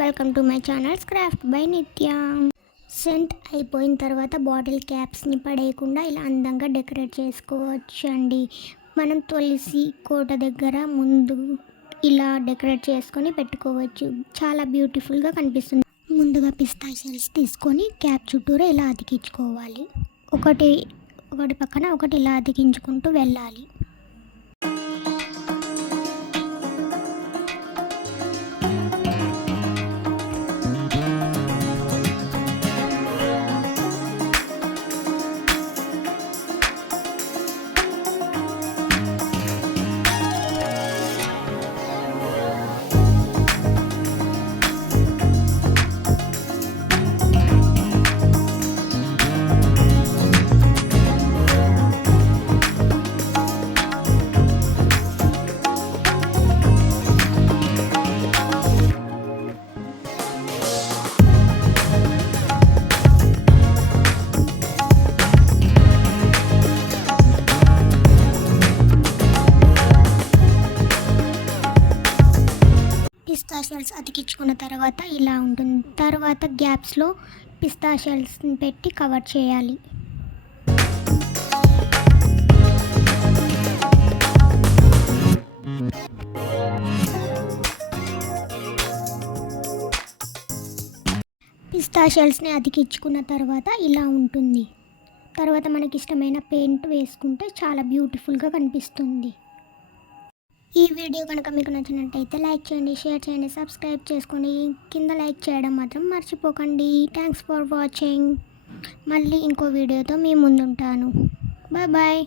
Welcome to my channel craft by నిత్య. సెంట్ అయిపోయిన తర్వాత బాటిల్ క్యాప్స్ని పడేయకుండా ఇలా అందంగా డెకరేట్ చేసుకోవచ్చు అండి. మనం తులసి కోట దగ్గర ముందు ఇలా డెకరేట్ చేసుకొని పెట్టుకోవచ్చు. చాలా బ్యూటిఫుల్గా కనిపిస్తుంది. ముందుగా పిస్తా షెల్స్ తీసుకొని క్యాప్ చుట్టూరా ఇలా అతికించుకోవాలి. ఒకటి పక్కన ఒకటి ఇలా అతికించుకుంటూ వెళ్ళాలి. పిస్తా షెల్స్ అతికించుకున్న తర్వాత ఇలా ఉంటుంది. తర్వాత గ్యాప్స్లో పిస్తా షెల్స్ని పెట్టి కవర్ చేయాలి. పిస్తా షెల్స్ని అతికించుకున్న తర్వాత ఇలా ఉంటుంది. తర్వాత మనకి ఇష్టమైన పెయింట్ వేసుకుంటే చాలా బ్యూటిఫుల్గా కనిపిస్తుంది. ఈ వీడియో కనుక మీకు నచ్చినట్టయితే లైక్ చేయండి, షేర్ చేయండి, సబ్స్క్రైబ్ చేసుకోండి. కింద లైక్ చేయడం మాత్రం మర్చిపోకండి. Thanks for watching. మళ్ళీ ఇంకో వీడియోతో మీ ముందుంటాను. Bye bye.